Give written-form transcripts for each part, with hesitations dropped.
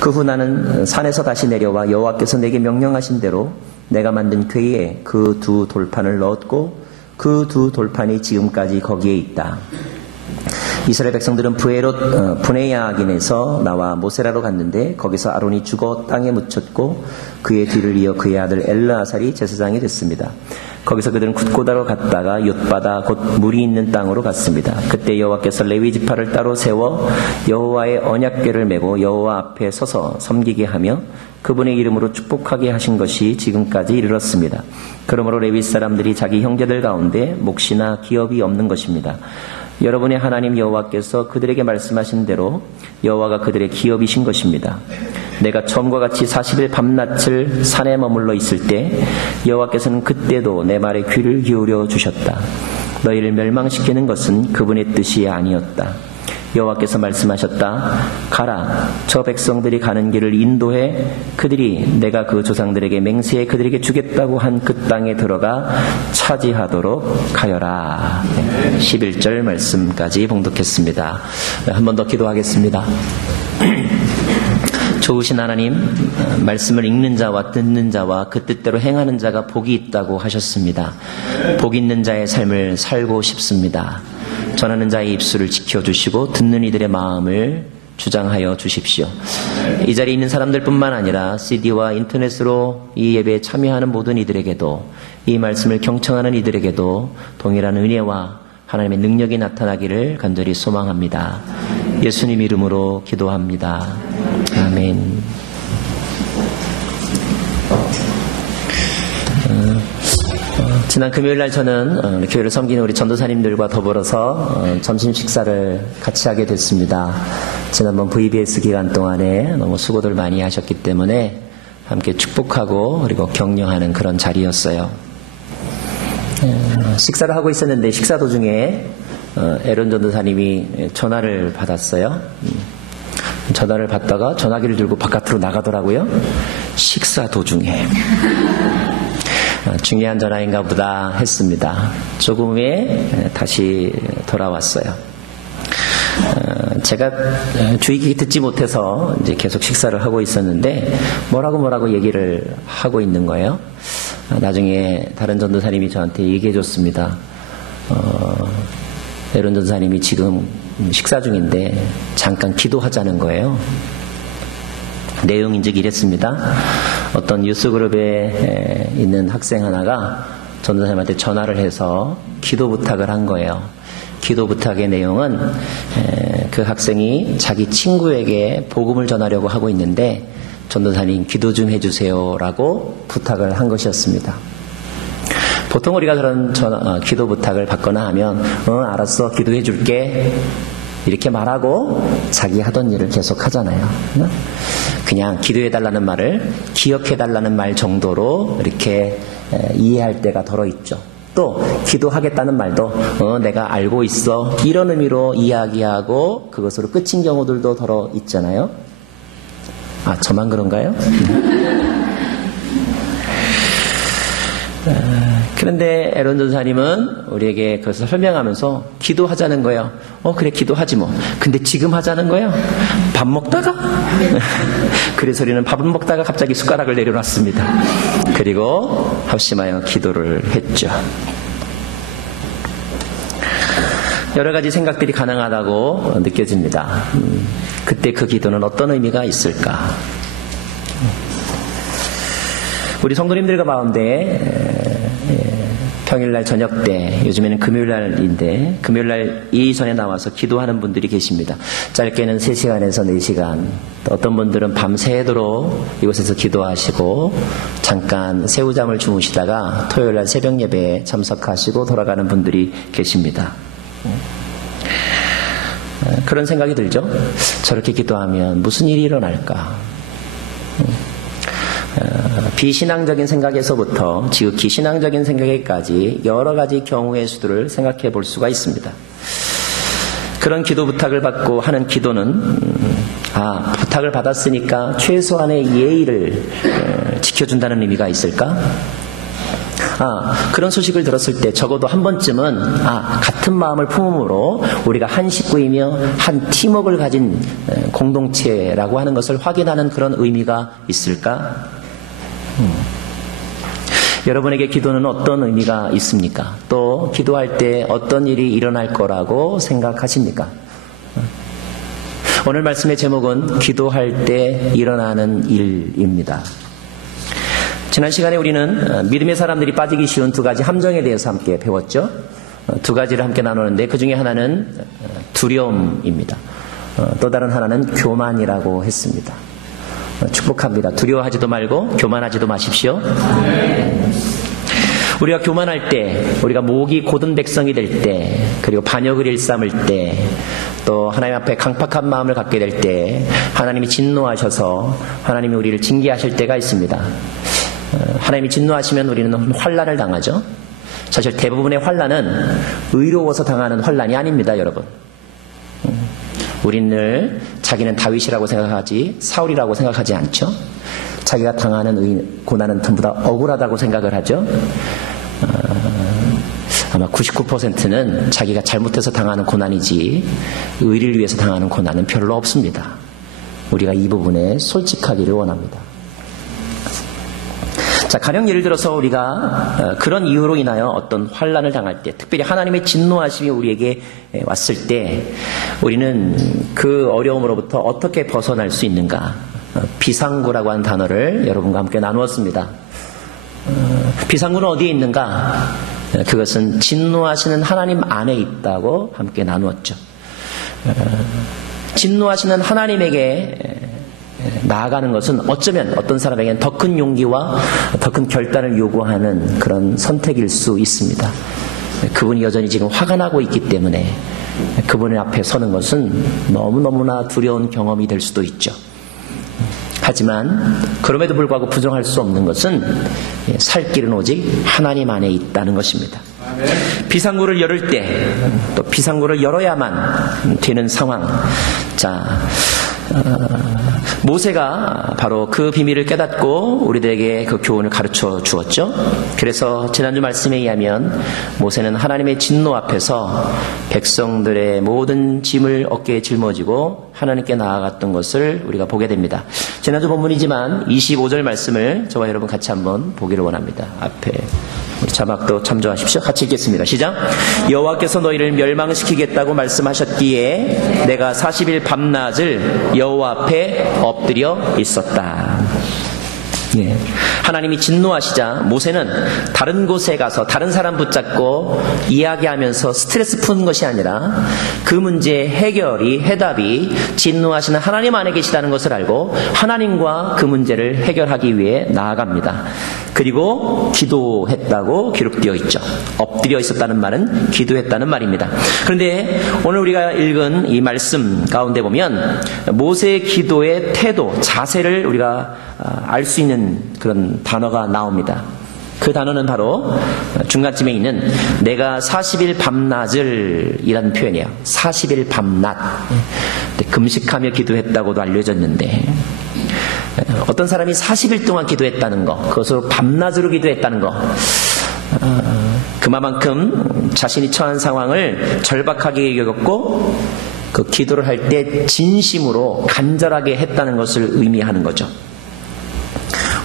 그 후 나는 산에서 다시 내려와 여호와께서 내게 명령하신 대로 내가 만든 궤에 그 두 돌판을 넣었고 그 두 돌판이 지금까지 거기에 있다. 이스라엘 백성들은 브네야긴에서 나와 모세라로 갔는데 거기서 아론이 죽어 땅에 묻혔고 그의 뒤를 이어 그의 아들 엘르아살이 제사장이 됐습니다. 거기서 그들은 굿고다로 갔다가 윳바다 곧 물이 있는 땅으로 갔습니다. 그때 여호와께서 레위 지파를 따로 세워 여호와의 언약궤를 메고 여호와 앞에 서서 섬기게 하며 그분의 이름으로 축복하게 하신 것이 지금까지 이르렀습니다. 그러므로 레위 사람들이 자기 형제들 가운데 몫이나 기업이 없는 것입니다. 여러분의 하나님 여호와께서 그들에게 말씀하신 대로 여호와가 그들의 기업이신 것입니다. 내가 처음과 같이 40일 밤낮을 산에 머물러 있을 때 여호와께서는 그때도 내 말에 귀를 기울여 주셨다. 너희를 멸망시키는 것은 그분의 뜻이 아니었다. 여호와께서 말씀하셨다. 가라, 저 백성들이 가는 길을 인도해 그들이 내가 그 조상들에게 맹세해 그들에게 주겠다고 한 그 땅에 들어가 차지하도록 하여라. 11절 말씀까지 봉독했습니다. 한 번 더 기도하겠습니다. 좋으신 하나님, 말씀을 읽는 자와 듣는 자와 그 뜻대로 행하는 자가 복이 있다고 하셨습니다. 복 있는 자의 삶을 살고 싶습니다. 전하는 자의 입술을 지켜주시고 듣는 이들의 마음을 주장하여 주십시오. 이 자리에 있는 사람들뿐만 아니라 CD와 인터넷으로 이 예배에 참여하는 모든 이들에게도, 이 말씀을 경청하는 이들에게도 동일한 은혜와 하나님의 능력이 나타나기를 간절히 소망합니다. 예수님 이름으로 기도합니다. 아멘. 지난 금요일날 저는 교회를 섬기는 우리 전도사님들과 더불어서 점심 식사를 같이 하게 됐습니다. 지난번 VBS 기간 동안에 너무 수고들 많이 하셨기 때문에 함께 축복하고 그리고 격려하는 그런 자리였어요. 식사를 하고 있었는데 식사 도중에 에런 전도사님이 전화를 받았어요. 전화를 받다가 전화기를 들고 바깥으로 나가더라고요. 식사 도중에. 중요한 전화인가 보다 했습니다. 조금 후에 다시 돌아왔어요. 제가 주의 깊게 듣지 못해서 이제 계속 식사를 하고 있었는데 뭐라고 얘기를 하고 있는 거예요. 나중에 다른 전도사님이 저한테 얘기해 줬습니다. 에런 전도사님이 지금 식사 중인데 잠깐 기도하자는 거예요. 내용인즉 이랬습니다. 어떤 뉴스그룹에 있는 학생 하나가 전도사님한테 전화를 해서 기도 부탁을 한 거예요. 기도 부탁의 내용은 그 학생이 자기 친구에게 복음을 전하려고 하고 있는데 전도사님 기도 좀 해주세요라고 부탁을 한 것이었습니다. 보통 우리가 그런 기도 부탁을 받거나 하면 알았어, 기도해 줄게 이렇게 말하고 자기 하던 일을 계속 하잖아요. 그냥 기도해달라는 말을 기억해달라는 말 정도로 이렇게 이해할 때가 덜어 있죠. 또 기도하겠다는 말도 내가 알고 있어 이런 의미로 이야기하고 그것으로 끝인 경우들도 덜어 있잖아요. 아, 저만 그런가요? 그런데 에런 전사님은 우리에게 그것을 설명하면서 기도하자는 거예요. 그래, 기도하지 뭐. 근데 지금 하자는 거예요. 밥 먹다가? 그래서 우리는 밥을 먹다가 갑자기 숟가락을 내려놨습니다. 그리고 합심하여 기도를 했죠. 여러 가지 생각들이 가능하다고 느껴집니다. 그때 그 기도는 어떤 의미가 있을까? 우리 성도님들과 가운데 평일날 저녁 때, 요즘에는 금요일날인데 금요일날 이전에 나와서 기도하는 분들이 계십니다. 짧게는 3시간에서 4시간, 또 어떤 분들은 밤새도록 이곳에서 기도하시고 잠깐 새우잠을 주무시다가 토요일날 새벽 예배에 참석하시고 돌아가는 분들이 계십니다. 그런 생각이 들죠? 저렇게 기도하면 무슨 일이 일어날까? 비신앙적인 생각에서부터 지극히 신앙적인 생각에까지 여러 가지 경우의 수들을 생각해 볼 수가 있습니다. 그런 기도 부탁을 받고 하는 기도는 부탁을 받았으니까 최소한의 예의를 지켜준다는 의미가 있을까? 그런 소식을 들었을 때 적어도 한 번쯤은 같은 마음을 품음으로 우리가 한 식구이며 한 팀워크를 가진 공동체라고 하는 것을 확인하는 그런 의미가 있을까? 여러분에게 기도는 어떤 의미가 있습니까? 또 기도할 때 어떤 일이 일어날 거라고 생각하십니까? 오늘 말씀의 제목은 기도할 때 일어나는 일입니다. 지난 시간에 우리는 믿음의 사람들이 빠지기 쉬운 두 가지 함정에 대해서 함께 배웠죠. 두 가지를 함께 나누는데 그 중에 하나는 두려움입니다. 또 다른 하나는 교만이라고 했습니다. 축복합니다. 두려워하지도 말고 교만하지도 마십시오. 우리가 교만할 때, 우리가 목이 곧은 백성이 될 때, 그리고 반역을 일삼을 때, 또 하나님 앞에 강팍한 마음을 갖게 될 때 하나님이 진노하셔서 하나님이 우리를 징계하실 때가 있습니다. 하나님이 진노하시면 우리는 환난을 당하죠. 사실 대부분의 환난은 의로워서 당하는 환난이 아닙니다, 여러분. 우리는 늘 자기는 다윗이라고 생각하지 사울이라고 생각하지 않죠. 자기가 당하는 고난은 전부 다 억울하다고 생각을 하죠. 아마 99%는 자기가 잘못해서 당하는 고난이지 의리를 위해서 당하는 고난은 별로 없습니다. 우리가 이 부분에 솔직하기를 원합니다. 자, 가령 예를 들어서 우리가 그런 이유로 인하여 어떤 환난을 당할 때, 특별히 하나님의 진노하심이 우리에게 왔을 때 우리는 그 어려움으로부터 어떻게 벗어날 수 있는가? 비상구라고 하는 단어를 여러분과 함께 나누었습니다. 비상구는 어디에 있는가? 그것은 진노하시는 하나님 안에 있다고 함께 나누었죠. 진노하시는 하나님에게 나아가는 것은 어쩌면 어떤 사람에게는 더 큰 용기와 더 큰 결단을 요구하는 그런 선택일 수 있습니다. 그분이 여전히 지금 화가 나고 있기 때문에 그분의 앞에 서는 것은 너무너무나 두려운 경험이 될 수도 있죠. 하지만 그럼에도 불구하고 부정할 수 없는 것은 살 길은 오직 하나님 안에 있다는 것입니다. 비상구를 열을 때 또 비상구를 열어야만 되는 상황. 자, 모세가 바로 그 비밀을 깨닫고 우리들에게 그 교훈을 가르쳐 주었죠. 그래서 지난주 말씀에 의하면 모세는 하나님의 진노 앞에서 백성들의 모든 짐을 어깨에 짊어지고 하나님께 나아갔던 것을 우리가 보게 됩니다. 지난주 본문이지만 25절 말씀을 저와 여러분 같이 한번 보기를 원합니다. 앞에 우리 자막도 참조하십시오. 같이 읽겠습니다. 시작. 여호와께서 너희를 멸망시키겠다고 말씀하셨기에 내가 40일 밤낮을 여호와 앞에 엎드려 있었다. 예. 하나님이 진노하시자 모세는 다른 곳에 가서 다른 사람 붙잡고 이야기하면서 스트레스 푸는 것이 아니라 그 문제의 해답이 진노하시는 하나님 안에 계시다는 것을 알고 하나님과 그 문제를 해결하기 위해 나아갑니다. 그리고 기도했다고 기록되어 있죠. 엎드려 있었다는 말은 기도했다는 말입니다. 그런데 오늘 우리가 읽은 이 말씀 가운데 보면 모세의 기도의 태도, 자세를 우리가 알 수 있는 그런 단어가 나옵니다. 그 단어는 바로 중간쯤에 있는 내가 40일 밤낮을 이라는 표현이에요. 40일 밤낮. 금식하며 기도했다고도 알려졌는데 어떤 사람이 40일 동안 기도했다는 거, 그것으로 밤낮으로 기도했다는 거, 그만큼 자신이 처한 상황을 절박하게 여겼고 그 기도를 할 때 진심으로 간절하게 했다는 것을 의미하는 거죠.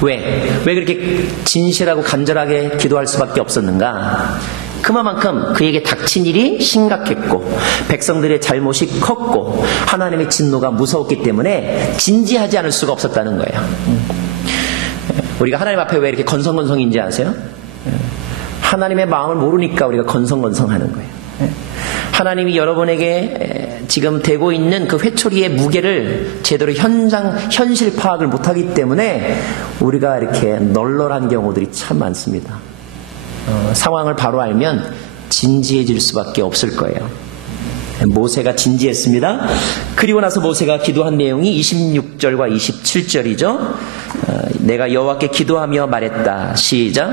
왜 그렇게 진실하고 간절하게 기도할 수밖에 없었는가? 그만큼 그에게 닥친 일이 심각했고 백성들의 잘못이 컸고 하나님의 진노가 무서웠기 때문에 진지하지 않을 수가 없었다는 거예요. 우리가 하나님 앞에 왜 이렇게 건성건성인지 아세요? 하나님의 마음을 모르니까 우리가 건성건성하는 거예요. 하나님이 여러분에게 지금 되고 있는 그 회초리의 무게를 제대로 현실 파악을 못하기 때문에 우리가 이렇게 널널한 경우들이 참 많습니다. 상황을 바로 알면 진지해질 수밖에 없을 거예요. 모세가 진지했습니다. 그리고 나서 모세가 기도한 내용이 26절과 27절이죠. 내가 여호와께 기도하며 말했다. 시작.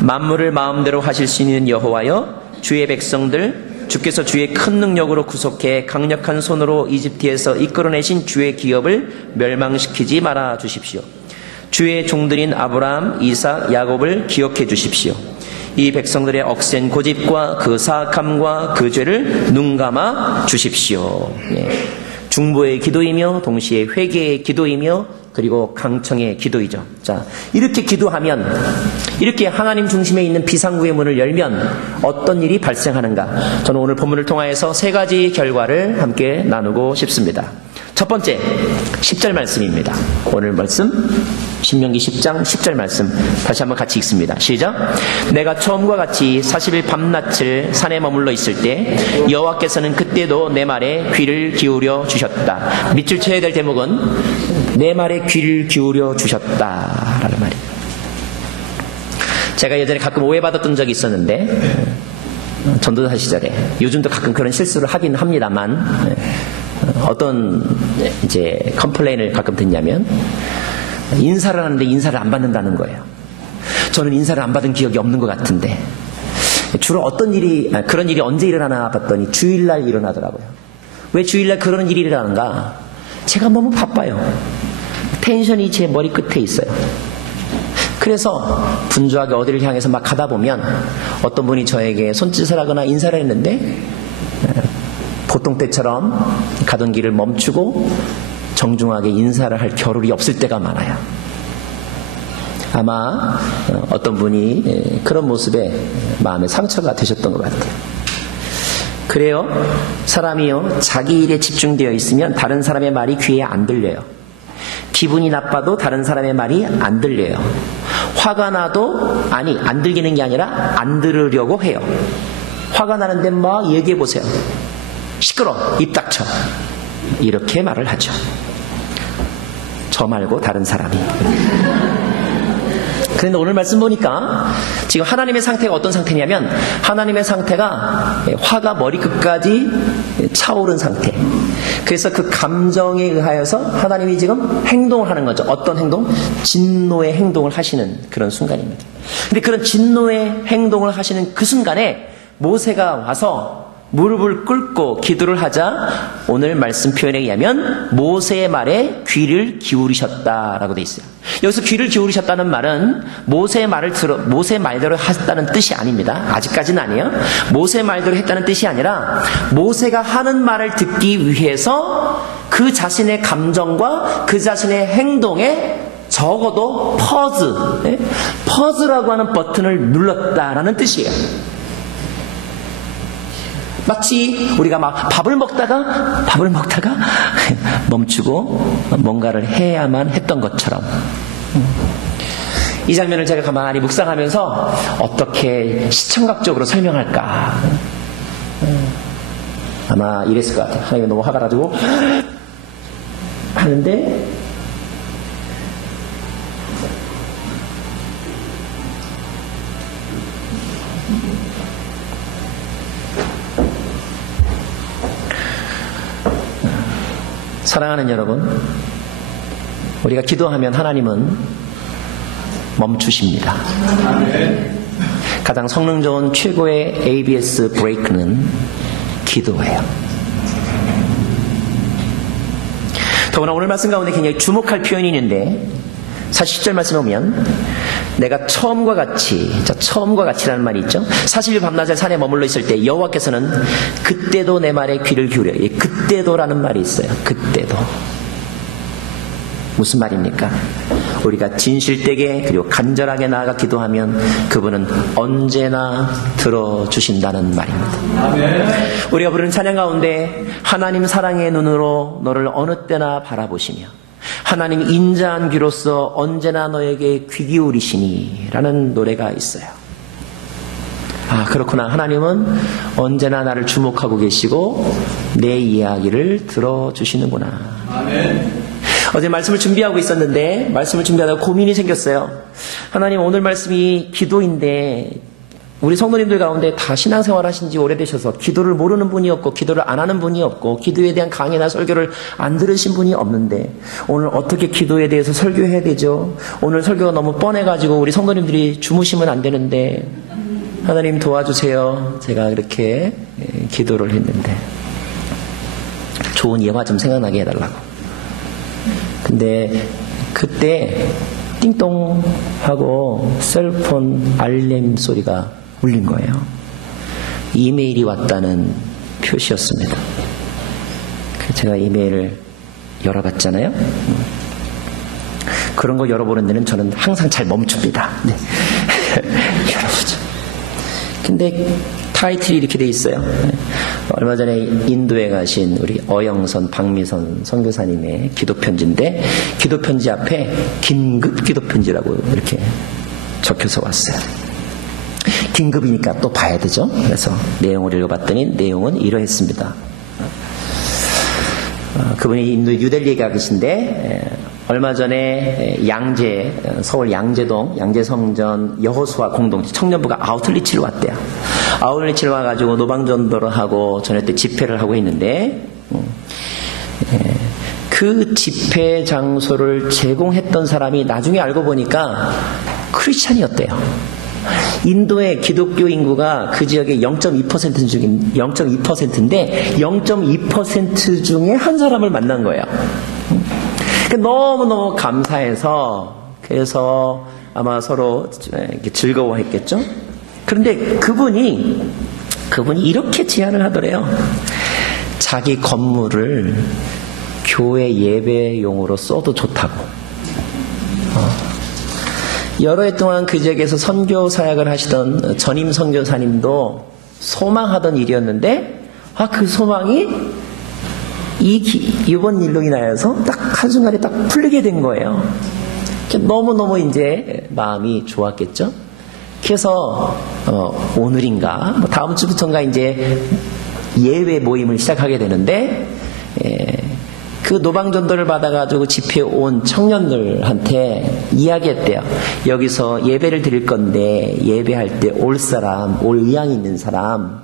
만물을 마음대로 하실 수 있는 여호와여, 주의 백성들 주께서 주의 큰 능력으로 구속해 강력한 손으로 이집트에서 이끌어내신 주의 기업을 멸망시키지 말아 주십시오. 주의 종들인 아브라함, 이삭, 야곱을 기억해 주십시오. 이 백성들의 억센 고집과 그 사악함과 그 죄를 눈감아 주십시오. 예. 중보의 기도이며 동시에 회개의 기도이며 그리고 강청의 기도이죠. 자, 이렇게 기도하면, 이렇게 하나님 중심에 있는 비상구의 문을 열면 어떤 일이 발생하는가? 저는 오늘 본문을 통하여서 세 가지 결과를 함께 나누고 싶습니다. 첫 번째, 10절 말씀입니다. 오늘 말씀, 신명기 10장 10절 말씀 다시 한번 같이 읽습니다. 시작. 내가 처음과 같이 40일 밤낮을 산에 머물러 있을 때 여호와께서는 그때도 내 말에 귀를 기울여 주셨다. 밑줄 쳐야 될 대목은 내 말에 귀를 기울여 주셨다라는 말이에요. 제가 예전에 가끔 오해받았던 적이 있었는데, 전도사 시절에, 요즘도 가끔 그런 실수를 하긴 합니다만, 어떤 이제 컴플레인을 가끔 듣냐면 인사를 하는데 인사를 안 받는다는 거예요. 저는 인사를 안 받은 기억이 없는 것 같은데 주로 어떤 일이, 그런 일이 언제 일어나나 봤더니 주일날 일어나더라고요. 왜 주일날 그런 일이 일어나는가? 제가 너무 바빠요. 텐션이 제 머리 끝에 있어요. 그래서 분주하게 어디를 향해서 막 가다 보면 어떤 분이 저에게 손짓을 하거나 인사를 했는데 보통 때처럼 가던 길을 멈추고 정중하게 인사를 할 겨를이 없을 때가 많아요. 아마 어떤 분이 그런 모습에 마음에 상처가 되셨던 것 같아요. 그래요. 사람이요, 자기 일에 집중되어 있으면 다른 사람의 말이 귀에 안 들려요. 기분이 나빠도 다른 사람의 말이 안 들려요. 화가 나도 안 들리는 게 아니라 안 들으려고 해요. 화가 나는데 막 얘기해 보세요. 시끄러, 입 닥쳐. 이렇게 말을 하죠. 저 말고 다른 사람이. 그런데 오늘 말씀 보니까 지금 하나님의 상태가 어떤 상태냐면, 하나님의 상태가 화가 머리끝까지 차오른 상태. 그래서 그 감정에 의하여서 하나님이 지금 행동을 하는 거죠. 어떤 행동? 진노의 행동을 하시는 그런 순간입니다. 근데 그런 진노의 행동을 하시는 그 순간에 모세가 와서 무릎을 꿇고 기도를 하자 오늘 말씀 표현에 의하면 모세의 말에 귀를 기울이셨다라고 되어 있어요. 여기서 귀를 기울이셨다는 말은 모세의 말대로 했다는 뜻이 아닙니다. 아직까지는 아니에요. 모세의 말대로 했다는 뜻이 아니라 모세가 하는 말을 듣기 위해서 그 자신의 감정과 그 자신의 행동에 적어도 퍼즈라고 하는 버튼을 눌렀다라는 뜻이에요. 마치 우리가 막 밥을 먹다가 멈추고 뭔가를 해야만 했던 것처럼. 이 장면을 제가 가만히 묵상하면서 어떻게 시청각적으로 설명할까? 아마 이랬을 것 같아요. 하나님이 너무 화가 나가지고 하는데 사랑하는 여러분, 우리가 기도하면 하나님은 멈추십니다. 가장 성능 좋은 최고의 ABS 브레이크는 기도예요. 더구나 오늘 말씀 가운데 굉장히 주목할 표현이 있는데, 40절 말씀에 보면 내가 처음과 같이라는 말이 있죠. 40일 밤낮에 산에 머물러 있을 때 여호와께서는 그때도 내 말에 귀를 기울여. 그때도라는 말이 있어요. 그때도. 무슨 말입니까? 우리가 진실되게 그리고 간절하게 나아가 기도하면 그분은 언제나 들어주신다는 말입니다. 아멘. 우리가 부르는 찬양 가운데 하나님 사랑의 눈으로 너를 어느 때나 바라보시며 하나님 인자한 귀로서 언제나 너에게 귀 기울이시니 라는 노래가 있어요. 아, 그렇구나. 하나님은 언제나 나를 주목하고 계시고 내 이야기를 들어주시는구나. 아멘. 어제 말씀을 준비하고 있었는데 말씀을 준비하다가 고민이 생겼어요. 하나님, 오늘 말씀이 기도인데 우리 성도님들 가운데 다 신앙생활 하신 지 오래되셔서 기도를 모르는 분이 없고 기도를 안 하는 분이 없고 기도에 대한 강의나 설교를 안 들으신 분이 없는데 오늘 어떻게 기도에 대해서 설교해야 되죠? 오늘 설교가 너무 뻔해가지고 우리 성도님들이 주무시면 안 되는데 하나님 도와주세요. 제가 그렇게 기도를 했는데 좋은 예화 좀 생각나게 해달라고. 근데 그때 띵동 하고 셀폰 알림 소리가 울린 거예요. 이메일이 왔다는 표시였습니다. 제가 이메일을 열어봤잖아요. 그런 거 열어보는 데는 저는 항상 잘 멈춥니다. 네. 열어보죠. 근데 타이틀이 이렇게 돼 있어요. 얼마 전에 인도에 가신 우리 어영선, 박미선 선교사님의 기도편지인데, 기도편지 앞에 긴급 기도편지라고 이렇게 적혀서 왔어요. 긴급이니까 또 봐야 되죠. 그래서 내용을 읽어봤더니 내용은 이러했습니다. 그분이 인도 뉴델리에 가 계신데, 얼마 전에 서울 양재동 양재성전 여호수아 공동체 청년부가 아웃리치를 왔대요. 아웃리치를 와가지고 노방전도를 하고 저녁 때 집회를 하고 있는데, 그 집회 장소를 제공했던 사람이 나중에 알고 보니까 크리스찬이었대요. 인도의 기독교 인구가 그 지역의 0.2%인데 0.2% 중에 한 사람을 만난 거예요. 너무너무 감사해서, 그래서 아마 서로 즐거워했겠죠. 그런데 그분이 이렇게 제안을 하더래요. 자기 건물을 교회 예배용으로 써도 좋다고. 여러 해 동안 그 지역에서 선교 사역을 하시던 전임 선교사님도 소망하던 일이었는데, 그 소망이 이번 일로 인하여서 딱 한순간에 딱 풀리게 된 거예요. 너무너무 이제 마음이 좋았겠죠. 그래서 오늘인가 다음 주부터인가 이제 예외 모임을 시작하게 되는데, 그 노방전도를 받아가지고 집회에 온 청년들한테 이야기했대요. 여기서 예배를 드릴 건데 예배할 때 올 의향이 있는 사람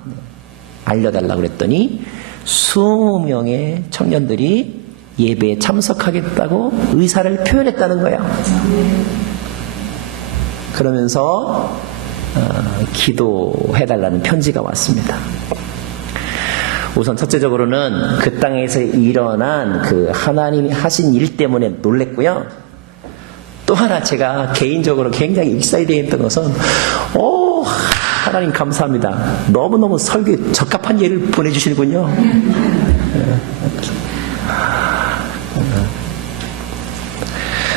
알려달라고 그랬더니 20명의 청년들이 예배에 참석하겠다고 의사를 표현했다는 거예요. 그러면서 기도해달라는 편지가 왔습니다. 우선 첫째적으로는 그 땅에서 일어난 그 하나님이 하신 일 때문에 놀랬고요. 또 하나 제가 개인적으로 굉장히 익사이드 했던 것은, 하나님 감사합니다. 너무너무 설교에 적합한 예를 보내주시는군요.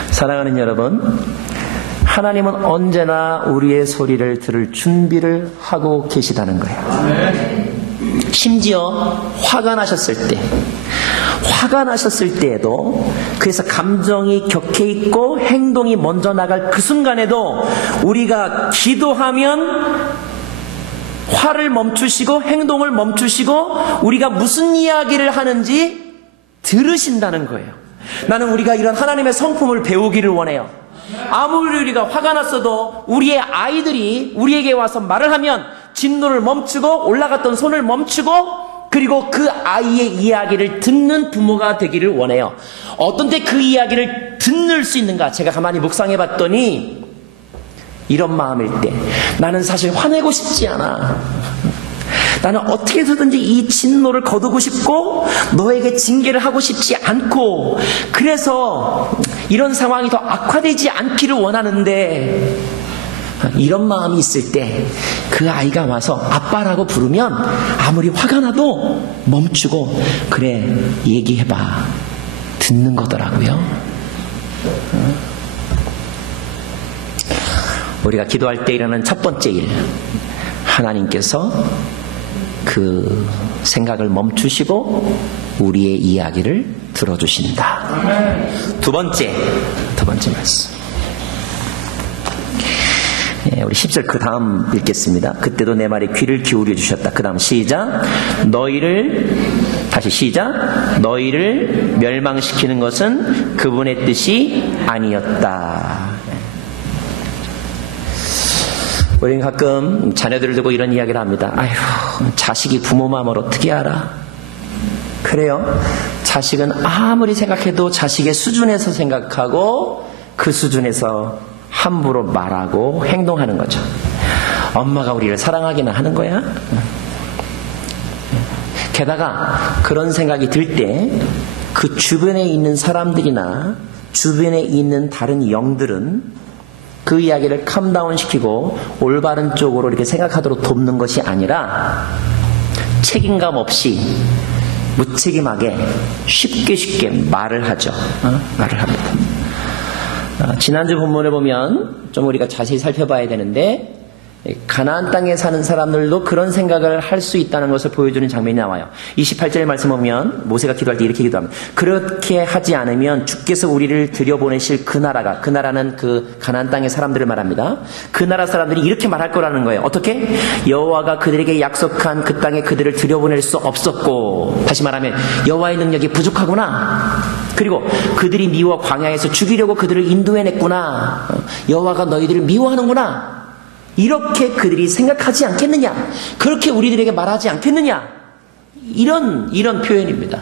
사랑하는 여러분, 하나님은 언제나 우리의 소리를 들을 준비를 하고 계시다는 거예요. 심지어 화가 나셨을 때에도, 그래서 감정이 격해 있고 행동이 먼저 나갈 그 순간에도 우리가 기도하면 화를 멈추시고 행동을 멈추시고 우리가 무슨 이야기를 하는지 들으신다는 거예요. 나는 우리가 이런 하나님의 성품을 배우기를 원해요. 아무리 우리가 화가 났어도 우리의 아이들이 우리에게 와서 말을 하면 진노를 멈추고 올라갔던 손을 멈추고, 그리고 그 아이의 이야기를 듣는 부모가 되기를 원해요. 어떤 때 그 이야기를 듣는 수 있는가? 제가 가만히 묵상해 봤더니 이런 마음일 때, 나는 사실 화내고 싶지 않아. 나는 어떻게 해서든지 이 진노를 거두고 싶고 너에게 징계를 하고 싶지 않고, 그래서 이런 상황이 더 악화되지 않기를 원하는데, 이런 마음이 있을 때 그 아이가 와서 아빠라고 부르면 아무리 화가 나도 멈추고, 그래 얘기해봐, 듣는 거더라고요. 우리가 기도할 때 일어나는 첫 번째 일, 하나님께서 그 생각을 멈추시고 우리의 이야기를 들어주신다. 두 번째 말씀, 우리 10절 그 다음 읽겠습니다. 그때도 내 말에 귀를 기울여 주셨다. 그 다음 시작. 너희를 멸망시키는 것은 그분의 뜻이 아니었다. 우리는 가끔 자녀들을 두고 이런 이야기를 합니다. 아휴, 자식이 부모 마음을 어떻게 알아? 그래요. 자식은 아무리 생각해도 자식의 수준에서 생각하고 그 수준에서 함부로 말하고 행동하는 거죠. 엄마가 우리를 사랑하기나 하는 거야? 게다가 그런 생각이 들 때 그 주변에 있는 사람들이나 주변에 있는 다른 영들은 그 이야기를 캄다운 시키고 올바른 쪽으로 이렇게 생각하도록 돕는 것이 아니라 책임감 없이 무책임하게 쉽게 말을 하죠. 말을 합니다. 지난주 본문을 보면 좀 우리가 자세히 살펴봐야 되는데 가나안 땅에 사는 사람들도 그런 생각을 할 수 있다는 것을 보여주는 장면이 나와요. 28절의 말씀 보면 모세가 기도할 때 이렇게 기도합니다. 그렇게 하지 않으면 주께서 우리를 들여보내실 그 나라는 그 가나안 땅의 사람들을 말합니다. 그 나라 사람들이 이렇게 말할 거라는 거예요. 어떻게? 여호와가 그들에게 약속한 그 땅에 그들을 들여보낼 수 없었고, 다시 말하면 여호와의 능력이 부족하구나. 그리고 그들이 미워 광야에서 죽이려고 그들을 인도해냈구나. 여호와가 너희들을 미워하는구나. 이렇게 그들이 생각하지 않겠느냐? 그렇게 우리들에게 말하지 않겠느냐? 이런 표현입니다.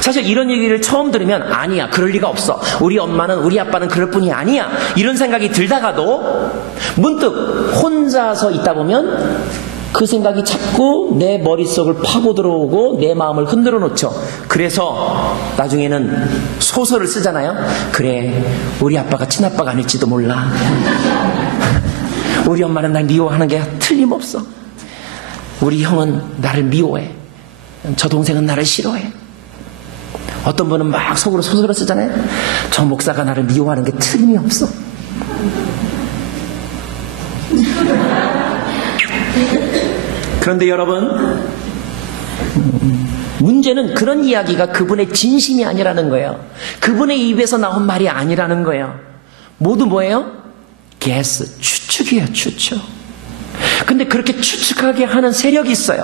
사실 이런 얘기를 처음 들으면 아니야, 그럴 리가 없어. 우리 엄마는 우리 아빠는 그럴 뿐이 아니야. 이런 생각이 들다가도 문득 혼자서 있다 보면 그 생각이 자꾸 내 머릿속을 파고 들어오고 내 마음을 흔들어 놓죠. 그래서 나중에는 소설을 쓰잖아요. 그래, 우리 아빠가 친아빠가 아닐지도 몰라. 우리 엄마는 날 미워하는 게 틀림없어. 우리 형은 나를 미워해. 저 동생은 나를 싫어해. 어떤 분은 막 속으로 소설을 쓰잖아요. 저 목사가 나를 미워하는 게 틀림이 없어. 그런데 여러분, 문제는 그런 이야기가 그분의 진심이 아니라는 거예요. 그분의 입에서 나온 말이 아니라는 거예요. 모두 뭐예요? 게스, 추측이에요, 추측. 근데 그렇게 추측하게 하는 세력이 있어요.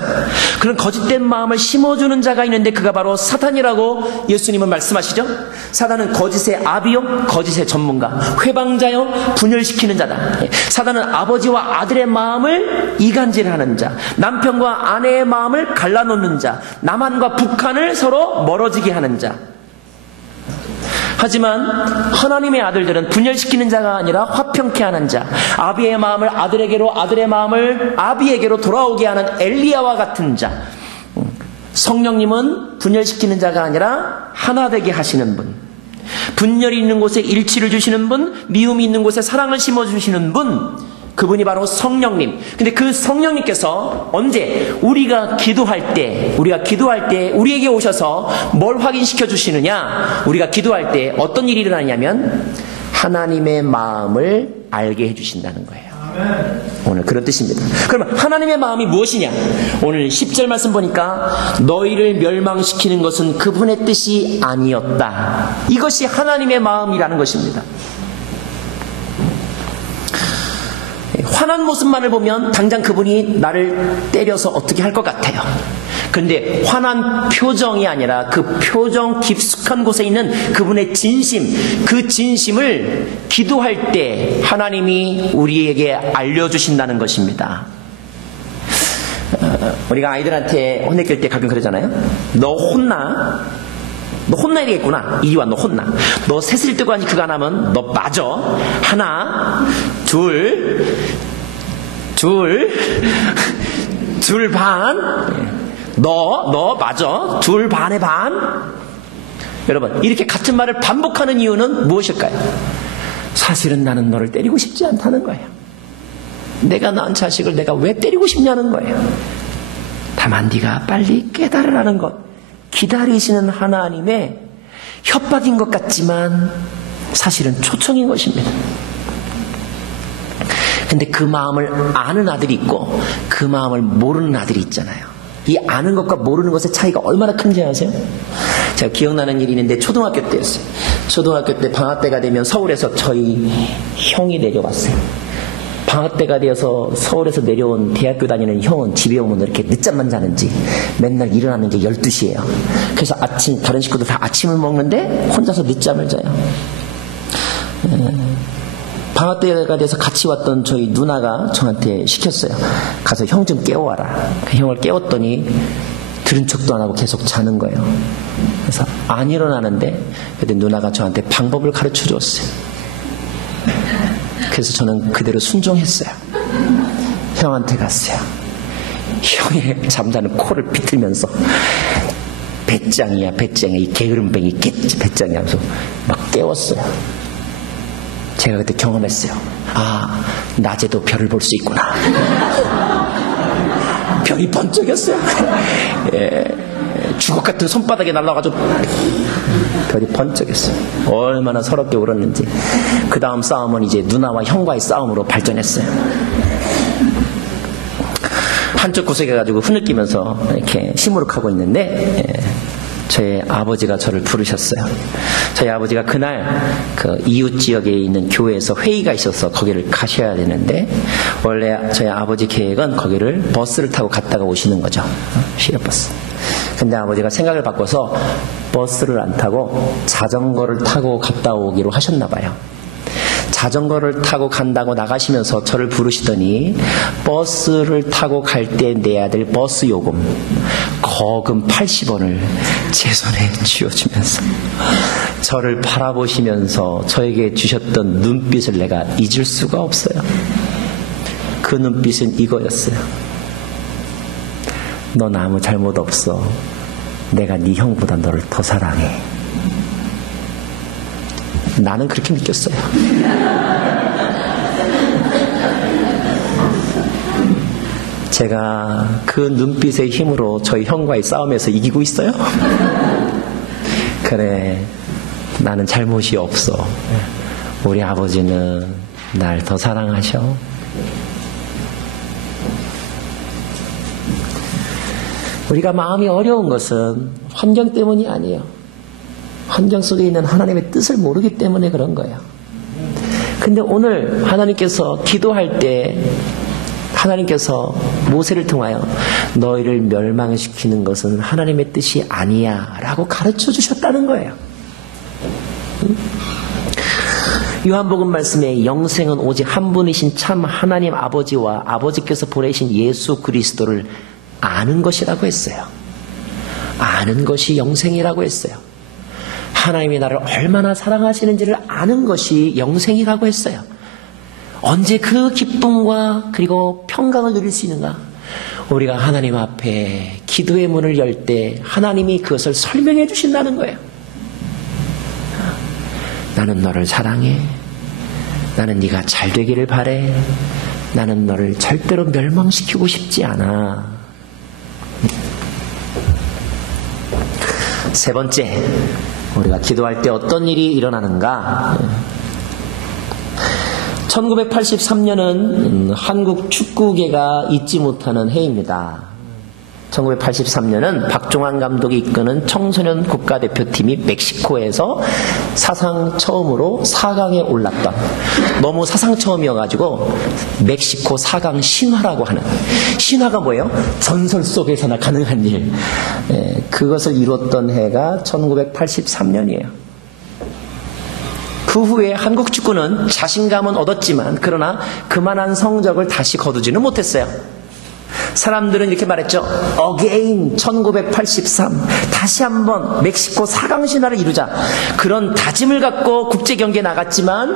그런 거짓된 마음을 심어주는 자가 있는데 그가 바로 사탄이라고 예수님은 말씀하시죠. 사탄은 거짓의 아비요, 거짓의 전문가, 회방자요, 분열시키는 자다. 사탄은 아버지와 아들의 마음을 이간질하는 자, 남편과 아내의 마음을 갈라놓는 자, 남한과 북한을 서로 멀어지게 하는 자. 하지만 하나님의 아들들은 분열시키는 자가 아니라 화평케 하는 자, 아비의 마음을 아들에게로, 아들의 마음을 아비에게로 돌아오게 하는 엘리야와 같은 자. 성령님은 분열시키는 자가 아니라 하나 되게 하시는 분, 분열이 있는 곳에 일치를 주시는 분, 미움이 있는 곳에 사랑을 심어주시는 분, 그분이 바로 성령님. 근데 그 성령님께서 언제 우리가 기도할 때 우리에게 오셔서 뭘 확인시켜 주시느냐? 우리가 기도할 때 어떤 일이 일어나냐면 하나님의 마음을 알게 해주신다는 거예요. 오늘 그런 뜻입니다. 그러면 하나님의 마음이 무엇이냐? 오늘 10절 말씀 보니까 너희를 멸망시키는 것은 그분의 뜻이 아니었다. 이것이 하나님의 마음이라는 것입니다. 화난 모습만을 보면 당장 그분이 나를 때려서 어떻게 할 것 같아요. 그런데 화난 표정이 아니라 그 표정 깊숙한 곳에 있는 그분의 진심, 그 진심을 기도할 때 하나님이 우리에게 알려주신다는 것입니다. 우리가 아이들한테 혼내킬 때 가끔 그러잖아요. 너 혼나야 되겠구나. 이리 와, 너 혼나. 너 새슬 뜨고 하니 그가 나면 너 맞아. 하나, 둘 반. 너 맞아. 둘 반의 반. 여러분, 이렇게 같은 말을 반복하는 이유는 무엇일까요? 사실은 나는 너를 때리고 싶지 않다는 거예요. 내가 낳은 자식을 내가 왜 때리고 싶냐는 거예요. 다만 네가 빨리 깨달으라는 것. 기다리시는 하나님의 협박인 것 같지만 사실은 초청인 것입니다. 근데 그 마음을 아는 아들이 있고 그 마음을 모르는 아들이 있잖아요. 이 아는 것과 모르는 것의 차이가 얼마나 큰지 아세요? 제가 기억나는 일이 있는데 초등학교 때였어요. 초등학교 때 방학 때가 되면 서울에서 저희 형이 내려왔어요. 방학 때가 되어서 서울에서 내려온 대학교 다니는 형은 집에 오면 이렇게 늦잠만 자는지 맨날 일어나는 게 12시예요. 그래서 아침, 다른 식구들 다 아침을 먹는데 혼자서 늦잠을 자요. 방학 때가 돼서 같이 왔던 저희 누나가 저한테 시켰어요. 가서 형 좀 깨워와라. 그 형을 깨웠더니 들은 척도 안 하고 계속 자는 거예요. 그래서 안 일어나는데 그때 누나가 저한테 방법을 가르쳐 줬어요. 그래서 저는 그대로 순종했어요. 형한테 갔어요. 형의 잠자는 코를 비틀면서 배짱이야, 배짱이야, 이 게으름뱅이 배짱이야 하면서 막 깨웠어요. 제가 그때 경험했어요. 아, 낮에도 별을 볼 수 있구나. 별이 번쩍였어요. 예, 주걱 같은 손바닥에 날라가지고 별이 번쩍였어요. 얼마나 서럽게 울었는지. 그 다음 싸움은 이제 누나와 형과의 싸움으로 발전했어요. 한쪽 구석에 가지고 흐느끼면서 이렇게 시무룩하고 있는데, 저희 아버지가 저를 부르셨어요. 저희 아버지가 그날 그 이웃 지역에 있는 교회에서 회의가 있어서 거기를 가셔야 되는데, 원래 저희 아버지 계획은 거기를 버스를 타고 갔다가 오시는 거죠. 시외버스. 근데 아버지가 생각을 바꿔서 버스를 안 타고 자전거를 타고 갔다 오기로 하셨나 봐요. 자전거를 타고 간다고 나가시면서 저를 부르시더니 버스를 타고 갈 때 내야 될 버스 요금 거금 80원을 제 손에 쥐어주면서 저를 바라보시면서 저에게 주셨던 눈빛을 내가 잊을 수가 없어요. 그 눈빛은 이거였어요. 넌 아무 잘못 없어. 내가 네 형보다 너를 더 사랑해. 나는 그렇게 느꼈어요. 제가 그 눈빛의 힘으로 저희 형과의 싸움에서 이기고 있어요? 그래, 나는 잘못이 없어. 우리 아버지는 날 더 사랑하셔. 우리가 마음이 어려운 것은 환경 때문이 아니에요. 환경 속에 있는 하나님의 뜻을 모르기 때문에 그런 거예요. 근데 오늘 하나님께서 기도할 때 하나님께서 모세를 통하여 너희를 멸망시키는 것은 하나님의 뜻이 아니야 라고 가르쳐 주셨다는 거예요. 요한복음 말씀에 영생은 오직 한 분이신 참 하나님 아버지와 아버지께서 보내신 예수 그리스도를 아는 것이라고 했어요. 아는 것이 영생이라고 했어요. 하나님이 나를 얼마나 사랑하시는지를 아는 것이 영생이라고 했어요. 언제 그 기쁨과 그리고 평강을 누릴 수 있는가? 우리가 하나님 앞에 기도의 문을 열 때 하나님이 그것을 설명해 주신다는 거예요. 나는 너를 사랑해. 나는 네가 잘 되기를 바래. 나는 너를 절대로 멸망시키고 싶지 않아. 세 번째, 우리가 기도할 때 어떤 일이 일어나는가? 1983년은 한국 축구계가 잊지 못하는 해입니다. 1983년은 박종환 감독이 이끄는 청소년 국가대표팀이 멕시코에서 사상 처음으로 4강에 올랐던, 너무 사상 처음이어가지고 멕시코 4강 신화라고 하는, 신화가 뭐예요? 전설 속에서나 가능한 일, 그것을 이뤘던 해가 1983년이에요. 그 후에 한국 축구는 자신감은 얻었지만 그러나 그만한 성적을 다시 거두지는 못했어요. 사람들은 이렇게 말했죠. Again 1983, 다시 한번 멕시코 4강 신화를 이루자. 그런 다짐을 갖고 국제 경기에 나갔지만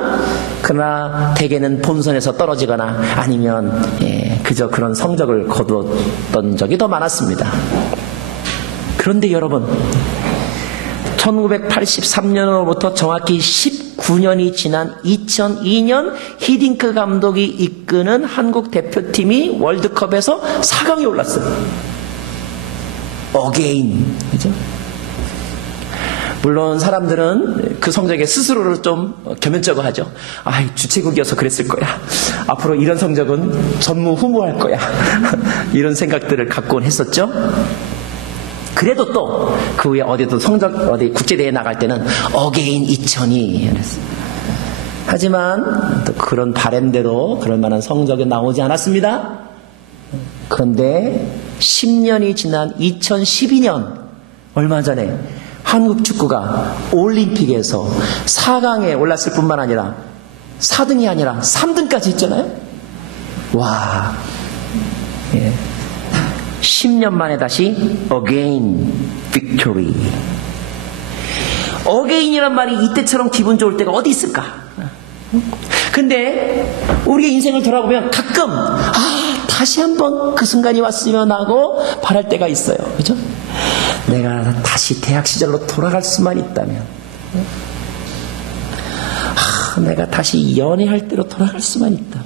그러나 대개는 본선에서 떨어지거나 아니면 그저 그런 성적을 거두었던 적이 더 많았습니다. 그런데 여러분, 1983년으로부터 정확히 19년이 지난 2002년 히딩크 감독이 이끄는 한국 대표팀이 월드컵에서 4강에 올랐어요. Again. 그죠? 물론 사람들은 그 성적에 스스로를 좀 겸연쩍어 하죠. 주최국이어서 그랬을 거야. 앞으로 이런 성적은 전무후무할 거야. 이런 생각들을 갖곤 했었죠. 그래도 또 그 후에 어디 국제대회에 나갈 때는 Again 2002 하지만 또 그런 바램대로 그럴 만한 성적이 나오지 않았습니다. 그런데 10년이 지난 2012년, 얼마 전에 한국 축구가 올림픽에서 4강에 올랐을 뿐만 아니라 4등이 아니라 3등까지 했잖아요. 와, 10년 만에 다시 again victory. again이란 말이 이때처럼 기분 좋을 때가 어디 있을까? 근데 우리의 인생을 돌아보면 가끔 다시 한번 그 순간이 왔으면 하고 바랄 때가 있어요. 그죠? 내가 다시 대학 시절로 돌아갈 수만 있다면, 내가 다시 연애할 때로 돌아갈 수만 있다.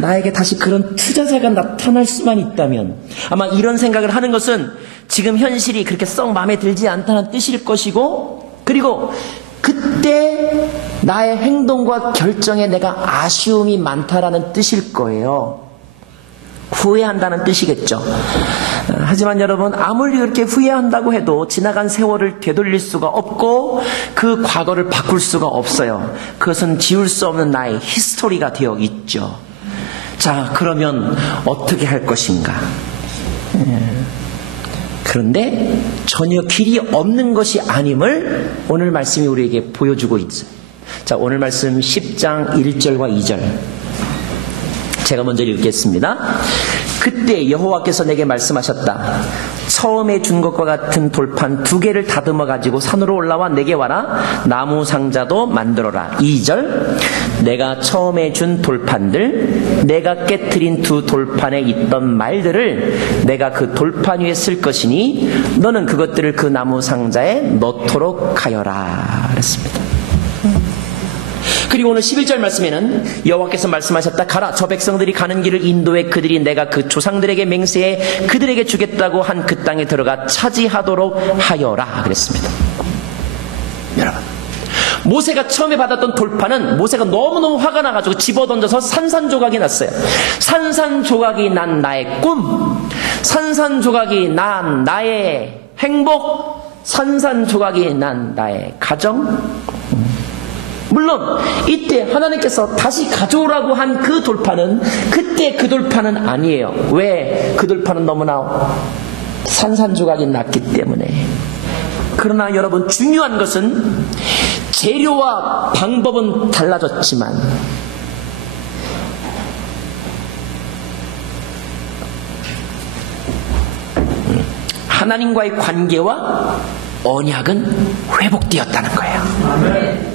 나에게 다시 그런 투자자가 나타날 수만 있다면. 아마 이런 생각을 하는 것은 지금 현실이 그렇게 썩 마음에 들지 않다는 뜻일 것이고, 그리고 그때 나의 행동과 결정에 내가 아쉬움이 많다라는 뜻일 거예요. 후회한다는 뜻이겠죠. 하지만 여러분, 아무리 그렇게 후회한다고 해도 지나간 세월을 되돌릴 수가 없고 그 과거를 바꿀 수가 없어요. 그것은 지울 수 없는 나의 히스토리가 되어 있죠. 자, 그러면 어떻게 할 것인가? 그런데 전혀 길이 없는 것이 아님을 오늘 말씀이 우리에게 보여주고 있어요. 자, 오늘 말씀 10장 1절과 2절 제가 먼저 읽겠습니다. 그때 여호와께서 내게 말씀하셨다. 처음에 준 것과 같은 돌판 2개를 다듬어 가지고 산으로 올라와 내게 와라. 나무 상자도 만들어라. 2절 내가 처음에 준 돌판들, 내가 깨트린 2 돌판에 있던 말들을 내가 그 돌판 위에 쓸 것이니 너는 그것들을 그 나무 상자에 넣도록 하여라. 그랬습니다. 그리고 오늘 11절 말씀에는 여호와께서 말씀하셨다. 가라, 저 백성들이 가는 길을 인도해 그들이 내가 그 조상들에게 맹세해 그들에게 주겠다고 한 그 땅에 들어가 차지하도록 하여라. 그랬습니다. 여러분, 모세가 처음에 받았던 돌판은 모세가 너무너무 화가 나가지고 집어던져서 산산조각이 났어요. 산산조각이 난 나의 꿈, 산산조각이 난 나의 행복, 산산조각이 난 나의 가정. 물론 이때 하나님께서 다시 가져오라고 한 그 돌판은 그때 그 돌판은 아니에요. 왜? 그 돌판은 너무나 산산조각이 났기 때문에. 그러나 여러분, 중요한 것은 재료와 방법은 달라졌지만 하나님과의 관계와 언약은 회복되었다는 거예요.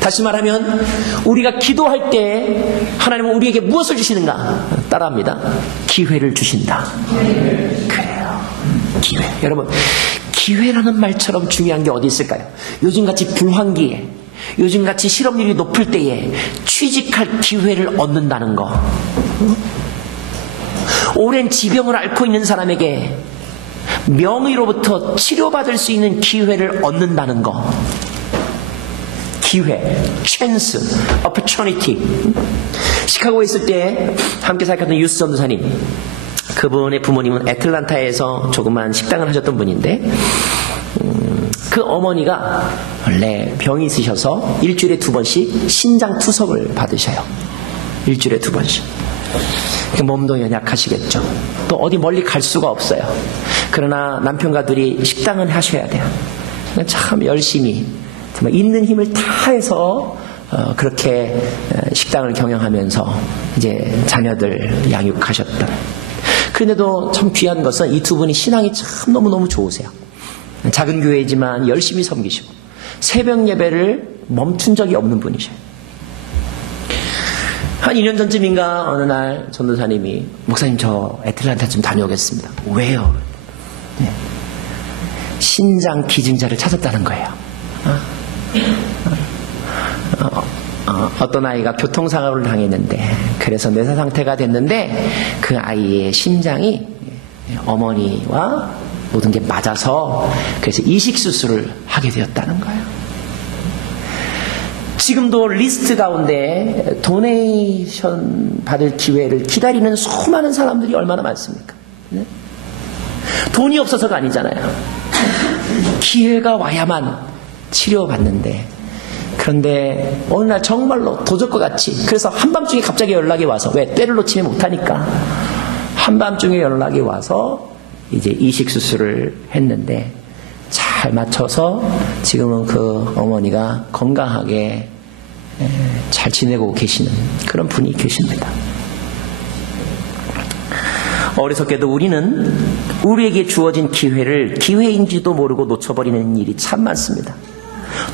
다시 말하면 우리가 기도할 때 하나님은 우리에게 무엇을 주시는가? 따라합니다. 기회를 주신다. 그래요. 기회. 여러분, 기회라는 말처럼 중요한 게 어디 있을까요? 요즘같이 불황기에, 요즘같이 실업률이 높을 때에 취직할 기회를 얻는다는 거. 오랜 지병을 앓고 있는 사람에게 명의로부터 치료받을 수 있는 기회를 얻는다는 거. 기회, chance, opportunity. 시카고에 있을 때 함께 사역했던 유스 전도사님, 그분의 부모님은 애틀란타에서 조그만 식당을 하셨던 분인데, 그 어머니가 원래 병이 있으셔서 일주일에 2번씩 신장 투석을 받으셔요. 일주일에 2번씩. 몸도 연약하시겠죠. 또 어디 멀리 갈 수가 없어요. 그러나 남편과 둘이 식당은 하셔야 돼요. 참 열심히 정말 있는 힘을 다해서 그렇게 식당을 경영하면서 이제 자녀들 양육하셨던. 그런데도 참 귀한 것은 이 2분이 신앙이 참 너무너무 좋으세요. 작은 교회이지만 열심히 섬기시고 새벽 예배를 멈춘 적이 없는 분이셔요. 한 2년 전쯤인가 어느 날 전도사님이, 목사님 저 애틀란타 좀 다녀오겠습니다. 왜요? 네. 신장 기증자를 찾았다는 거예요. 어떤 아이가 교통사고를 당했는데, 그래서 뇌사 상태가 됐는데 그 아이의 심장이 어머니와 모든 게 맞아서 그래서 이식 수술을 하게 되었다는 거예요. 지금도 리스트 가운데 도네이션 받을 기회를 기다리는 수많은 사람들이 얼마나 많습니까? 네? 돈이 없어서가 아니잖아요. 기회가 와야만 치료받는데, 그런데 어느 날 정말로 도적과 같이, 그래서 한밤중에 갑자기 연락이 와서, 왜? 때를 놓치면 못하니까 한밤중에 연락이 와서 이제 이식 수술을 했는데 잘 맞춰서 지금은 그 어머니가 건강하게 잘 지내고 계시는 그런 분이 계십니다. 어리석게도 우리는 우리에게 주어진 기회를 기회인지도 모르고 놓쳐버리는 일이 참 많습니다.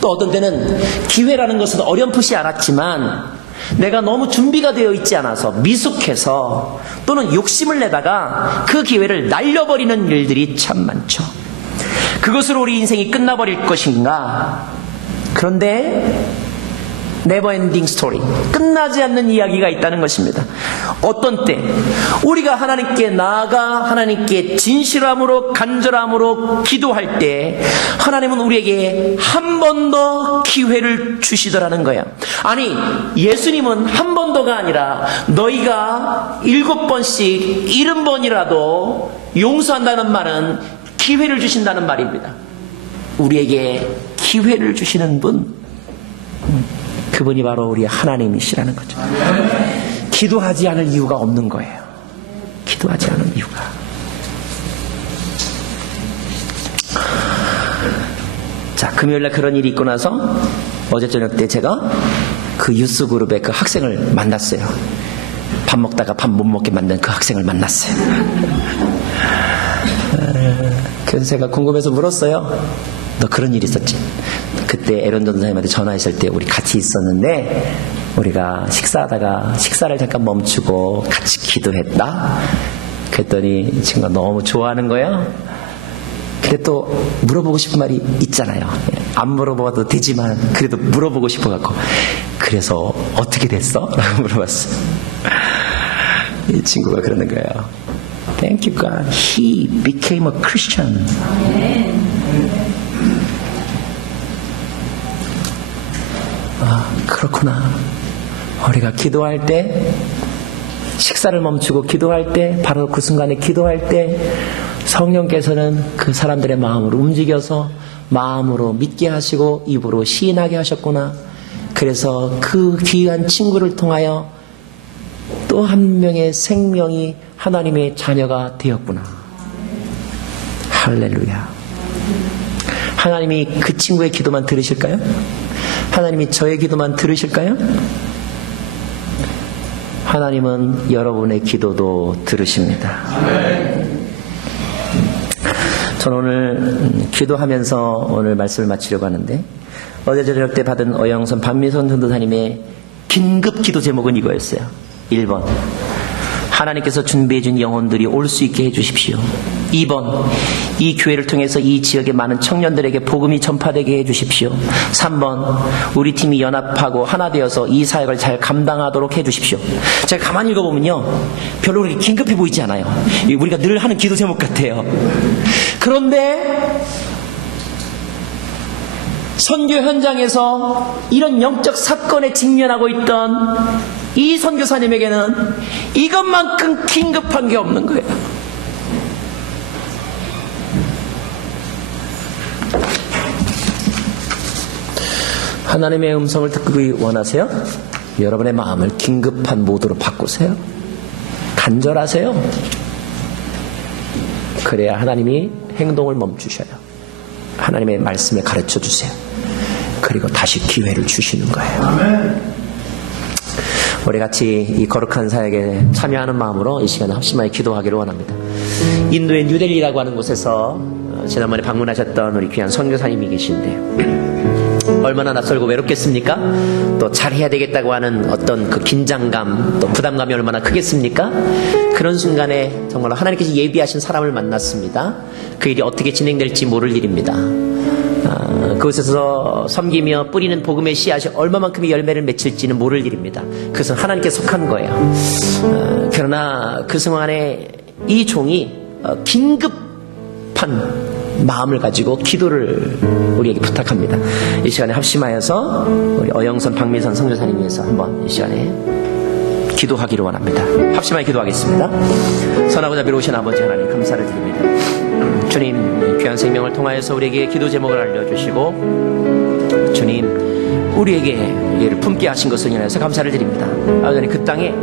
또 어떤 때는 기회라는 것은 어렴풋이 알았지만 내가 너무 준비가 되어 있지 않아서 미숙해서 또는 욕심을 내다가 그 기회를 날려버리는 일들이 참 많죠. 그것으로 우리 인생이 끝나버릴 것인가? 그런데 네버엔딩 스토리, 끝나지 않는 이야기가 있다는 것입니다. 어떤 때 우리가 하나님께 나아가 하나님께 진실함으로 간절함으로 기도할 때 하나님은 우리에게 한 번 더 기회를 주시더라는 거야. 아니, 예수님은 한 번 더가 아니라 너희가 7번씩 70번이라도 용서한다는 말은 기회를 주신다는 말입니다. 우리에게 기회를 주시는 분, 그분이 바로 우리 하나님이시라는 거죠. 기도하지 않을 이유가 없는 거예요. 기도하지 않을 이유가. 자, 금요일날 그런 일이 있고 나서 어제 저녁 때 제가 그 유스 그룹의 그 학생을 만났어요. 밥 먹다가 밥 못 먹게 만든 그 학생을 만났어요. 그래서 제가 궁금해서 물었어요. 너 그런 일 있었지? 그때 에런 전사님한테 전화했을 때 우리 같이 있었는데 우리가 식사하다가 식사를 잠깐 멈추고 같이 기도했다. 그랬더니 친구가 너무 좋아하는 거예요. 근데 또 물어보고 싶은 말이 있잖아요. 안 물어봐도 되지만 그래도 물어보고 싶어갖고, 그래서 어떻게 됐어? 라고 물어봤어요. 이 친구가 그러는 거예요. Thank you God, he became a Christian. 아, 그렇구나. 우리가 기도할 때, 식사를 멈추고 기도할 때, 바로 그 순간에 기도할 때 성령께서는 그 사람들의 마음을 움직여서 마음으로 믿게 하시고 입으로 시인하게 하셨구나. 그래서 그 귀한 친구를 통하여 또 한 명의 생명이 하나님의 자녀가 되었구나. 할렐루야. 하나님이 그 친구의 기도만 들으실까요? 하나님이 저의 기도만 들으실까요? 하나님은 여러분의 기도도 들으십니다. 저는 오늘 기도하면서 오늘 말씀을 마치려고 하는데, 어제 저녁 때 받은 어영선 박미선 전도사님의 긴급 기도 제목은 이거였어요. 1번, 하나님께서 준비해준 영혼들이 올 수 있게 해주십시오. 2번, 이 교회를 통해서 이 지역의 많은 청년들에게 복음이 전파되게 해주십시오. 3번, 우리 팀이 연합하고 하나 되어서 이 사역을 잘 감당하도록 해주십시오. 제가 가만히 읽어보면요, 별로 그렇게 긴급해 보이지 않아요. 우리가 늘 하는 기도 제목 같아요. 그런데 선교 현장에서 이런 영적 사건에 직면하고 있던 이 선교사님에게는 이것만큼 긴급한 게 없는 거예요. 하나님의 음성을 듣기 원하세요? 여러분의 마음을 긴급한 모드로 바꾸세요. 간절하세요. 그래야 하나님이 행동을 멈추셔요. 하나님의 말씀을 가르쳐 주세요. 그리고 다시 기회를 주시는 거예요. 아멘. 우리 같이 이 거룩한 사역에 참여하는 마음으로 이 시간에 합심하여 기도하기를 원합니다. 인도의 뉴델리라고 하는 곳에서 지난번에 방문하셨던 우리 귀한 선교사님이 계신데요. 얼마나 낯설고 외롭겠습니까? 또 잘해야 되겠다고 하는 어떤 그 긴장감, 또 부담감이 얼마나 크겠습니까? 그런 순간에 정말로 하나님께서 예비하신 사람을 만났습니다. 그 일이 어떻게 진행될지 모를 일입니다. 그곳에서 섬기며 뿌리는 복음의 씨앗이 얼마만큼의 열매를 맺힐지는 모를 일입니다. 그것은 하나님께 속한 거예요. 그러나 그 순간에 이 종이 긴급한 마음을 가지고 기도를 우리에게 부탁합니다. 이 시간에 합심하여서 우리 어영선 박미선 선교사님 위해서 한번 이 시간에 기도하기를 원합니다. 합심하여 기도하겠습니다. 선하고 자비로우신 아버지 하나님, 감사를 드립니다. 주님, 귀한 생명을 통하여서 우리에게 기도 제목을 알려주시고 주님, 우리에게 이를 품게 하신 것을 인하여서 감사를 드립니다. 아버지, 그 땅에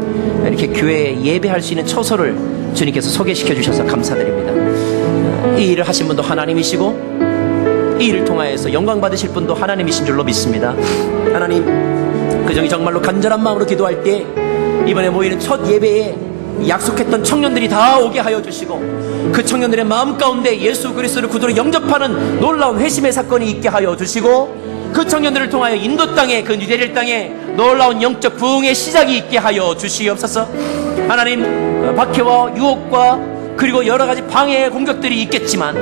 이렇게 교회에 예배할 수 있는 처소를 주님께서 소개시켜 주셔서 감사드립니다. 이 일을 하신 분도 하나님이시고 이 일을 통하여서 영광 받으실 분도 하나님이신 줄로 믿습니다. 하나님, 그중에 정말로 간절한 마음으로 기도할 때 이번에 모이는 첫 예배에 약속했던 청년들이 다 오게 하여 주시고, 그 청년들의 마음 가운데 예수 그리스도를 구주로 영접하는 놀라운 회심의 사건이 있게 하여 주시고, 그 청년들을 통하여 인도 땅에, 그 뉴델리 땅에 놀라운 영적 부흥의 시작이 있게 하여 주시옵소서. 하나님, 박해와 유혹과 그리고 여러 가지 방해의 공격들이 있겠지만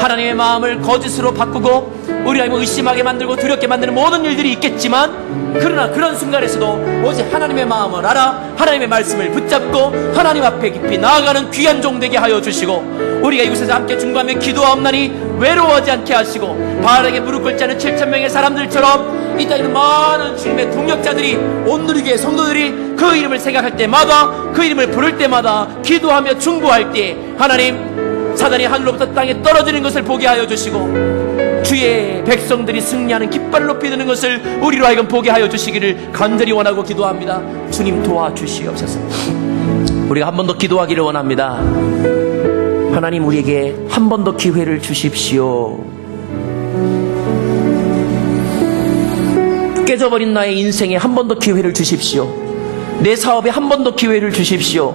하나님의 마음을 거짓으로 바꾸고 우리 하나님을 의심하게 만들고 두렵게 만드는 모든 일들이 있겠지만, 그러나 그런 순간에서도 오직 하나님의 마음을 알아 하나님의 말씀을 붙잡고 하나님 앞에 깊이 나아가는 귀한 종 되게 하여 주시고, 우리가 이곳에서 함께 중보하며 기도하옵나니 외로워하지 않게 하시고, 바알에게 무릎 꿇지 않은 7,000명의 사람들처럼 이 땅에 많은 주님의 동역자들이, 온누리교의 성도들이 그 이름을 생각할 때마다, 그 이름을 부를 때마다, 기도하며 중보할 때 하나님, 사단이 하늘로부터 땅에 떨어지는 것을 보게 하여 주시고, 주의 백성들이 승리하는 깃발을 높이 드는 것을 우리로 하여금 보게 하여 주시기를 간절히 원하고 기도합니다. 주님 도와주시옵소서. 우리가 한 번 더 기도하기를 원합니다. 하나님, 우리에게 한 번 더 기회를 주십시오. 깨져버린 나의 인생에 한 번 더 기회를 주십시오. 내 사업에 한 번 더 기회를 주십시오.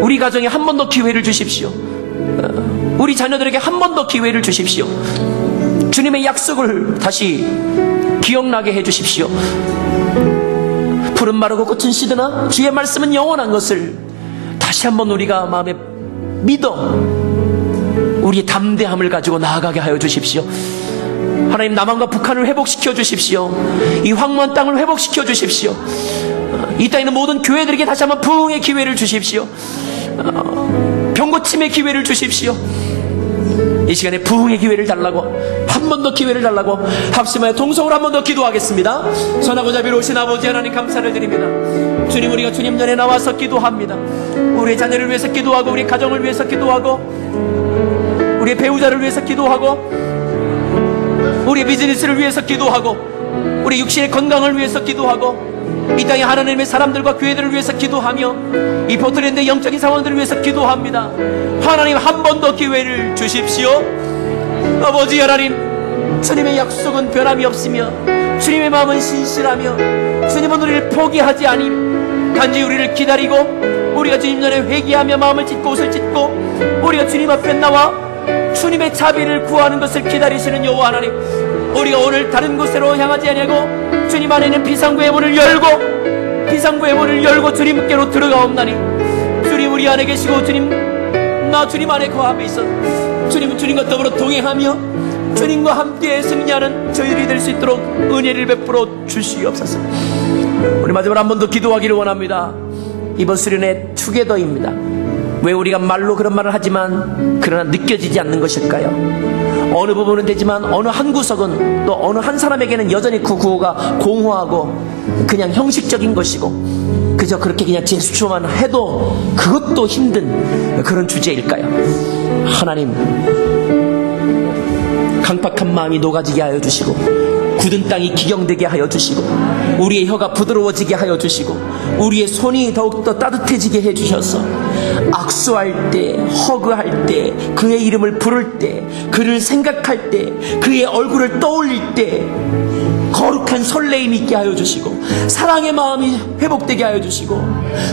우리 가정에 한 번 더 기회를 주십시오. 우리 자녀들에게 한 번 더 기회를 주십시오. 주님의 약속을 다시 기억나게 해주십시오. 푸른 마르고 꽃은 시드나 주의 말씀은 영원한 것을 다시 한번 우리가 마음에 믿어 우리의 담대함을 가지고 나아가게 하여 주십시오. 하나님, 남한과 북한을 회복시켜 주십시오. 이 황무한 땅을 회복시켜 주십시오. 이 땅에 있는 모든 교회들에게 다시 한번 부흥의 기회를 주십시오. 병고침의 기회를 주십시오. 이 시간에 부흥의 기회를 달라고, 한 번 더 기회를 달라고 합심하여 동성으로 한 번 더 기도하겠습니다. 선하고 자비로우신 아버지 하나님, 감사를 드립니다. 주님, 우리가 주님 전에 나와서 기도합니다. 우리의 자녀를 위해서 기도하고, 우리 가정을 위해서 기도하고, 우리의 배우자를 위해서 기도하고, 우리의 비즈니스를 위해서 기도하고, 우리 육신의 건강을 위해서 기도하고, 이 땅의 하나님의 사람들과 교회들을 위해서 기도하며, 이 포틀랜드의 영적인 상황들을 위해서 기도합니다. 하나님, 한 번 더 기회를 주십시오. 아버지 하나님, 주님의 약속은 변함이 없으며 주님의 마음은 신실하며 주님은 우리를 포기하지 아님, 단지 우리를 기다리고, 우리가 주님 전에 회개하며 마음을 찢고 옷을 찢고 우리가 주님 앞에 나와 주님의 자비를 구하는 것을 기다리시는 여호와 하나님, 우리가 오늘 다른 곳으로 향하지 아니하고 주님 안에 있는 비상구의 문을 열고 주님께로 들어가옵나니, 주님 우리 안에 계시고 주님, 나 주님 안에 거함에 있어 주님은 주님과 더불어 동행하며 주님과 함께 승리하는 저희들이 될 수 있도록 은혜를 베풀어 주시옵소서. 우리 마지막으로 한 번 더 기도하기를 원합니다. 이번 수련회 투게더입니다. 왜 우리가 말로 그런 말을 하지만 그러나 느껴지지 않는 것일까요? 어느 부분은 되지만 어느 한 구석은, 또 어느 한 사람에게는 여전히 그 구호가 공허하고 그냥 형식적인 것이고, 그저 그렇게 그냥 제스처만 해도 그것도 힘든 그런 주제일까요? 하나님, 강팍한 마음이 녹아지게 하여 주시고, 굳은 땅이 기경되게 하여 주시고, 우리의 혀가 부드러워지게 하여 주시고, 우리의 손이 더욱더 따뜻해지게 해 주셔서 악수할 때, 허그할 때, 그의 이름을 부를 때, 그를 생각할 때, 그의 얼굴을 떠올릴 때 거룩한 설레임이 있게 하여 주시고, 사랑의 마음이 회복되게 하여 주시고,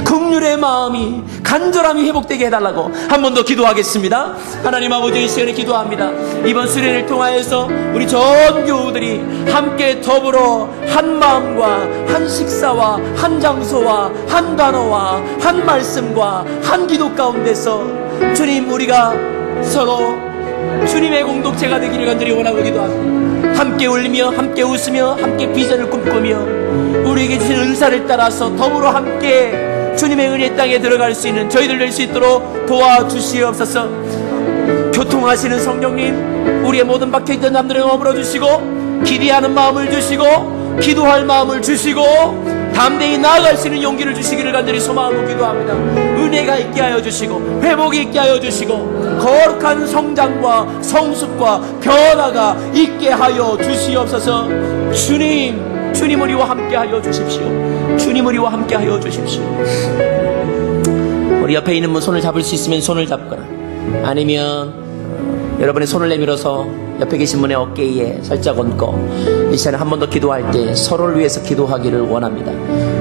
긍휼의 마음이, 간절함이 회복되게 해달라고 한 번 더 기도하겠습니다. 하나님 아버지, 이 시간에 기도합니다. 이번 수련을 통하여서 우리 전 교우들이 함께 더불어 한 마음과 한 식사와 한 장소와 한 단어와 한 말씀과 한 기도 가운데서 주님, 우리가 서로 주님의 공동체가 되기를 간절히 원하고 기도합니다. 함께 울리며 함께 웃으며 함께 비전을 꿈꾸며 우리에게 주신 은사를 따라서 더불어 함께 주님의 은혜 땅에 들어갈 수 있는 저희들 될 수 있도록 도와주시옵소서. 교통하시는 성령님, 우리의 모든 박혀있던 남들을 머물러 주시고, 기대하는 마음을 주시고, 기도할 마음을 주시고, 담대히 나아갈 수 있는 용기를 주시기를 간절히 소망하고 기도합니다. 은혜가 있게 하여 주시고, 회복이 있게 하여 주시고, 거룩한 성장과 성숙과 변화가 있게 하여 주시옵소서. 주님 우리와 함께 하여 주십시오. 주님 우리와 함께 하여 주십시오. 우리 옆에 있는 분 손을 잡을 수 있으면 손을 잡거나, 아니면 여러분의 손을 내밀어서 옆에 계신 분의 어깨에 살짝 얹고, 이 시간에 한 번 더 기도할 때 서로를 위해서 기도하기를 원합니다.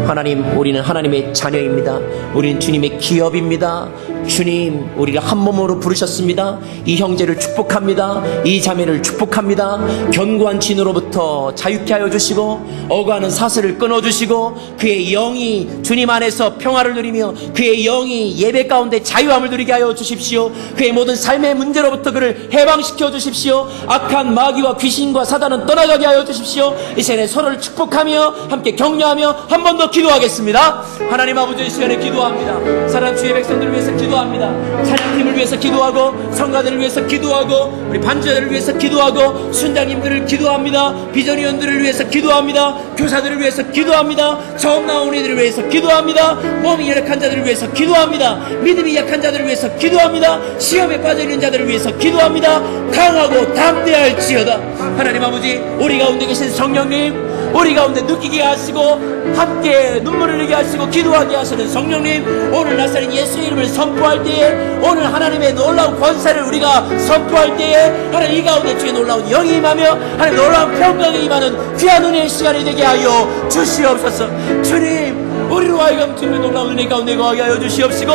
하나님, 우리는 하나님의 자녀입니다. 우리는 주님의 기업입니다. 주님, 우리를 한 몸으로 부르셨습니다. 이 형제를 축복합니다. 이 자매를 축복합니다. 견고한 진으로부터 자유케 하여 주시고 억울하는 사슬을 끊어주시고 그의 영이 주님 안에서 평화를 누리며 그의 영이 예배 가운데 자유함을 누리게 하여 주십시오. 그의 모든 삶의 문제로부터 그를 해방시켜 주십시오. 악한 마귀와 귀신과 사단은 떠나가게 하여 주십시오. 이 시간에 서로를 축복하며 함께 격려하며 한 번 더 기도하겠습니다. 하나님 아버지, 이 시간에 기도합니다. 사랑 주의 백성들을 위해서 기도합니다. 찬양팀을 위해서 기도하고 성가들을 위해서 기도하고 우리 반주자들을 위해서 기도하고 순장님들을 기도합니다. 비전위원들을 위해서 기도합니다. 교사들을 위해서 기도합니다. 처음 나온 이들을 위해서 기도합니다. 몸이 열악한 자들을 위해서 기도합니다. 믿음이 약한 자들을 위해서 기도합니다. 시험에 빠져있는 자들을 위해서 기도합니다. 강하고 담대할지어다. 하나님 아버지, 우리 가운데 계신 성령님, 우리 가운데 느끼게 하시고 함께 눈물을 흘리게 하시고 기도하게 하시는 성령님, 오늘 나사렛 예수의 이름을 선포할 때에, 오늘 하나님의 놀라운 권세를 우리가 선포할 때에 하나님 이 가운데 주의 놀라운 영이 임하며 하나님 놀라운 평강이 임하는 귀한 은혜의 시간이 되게 하여 주시옵소서. 주님, 우리로 하여금 주님의 놀라운 은혜 가운데 거하게 하여 주시옵시고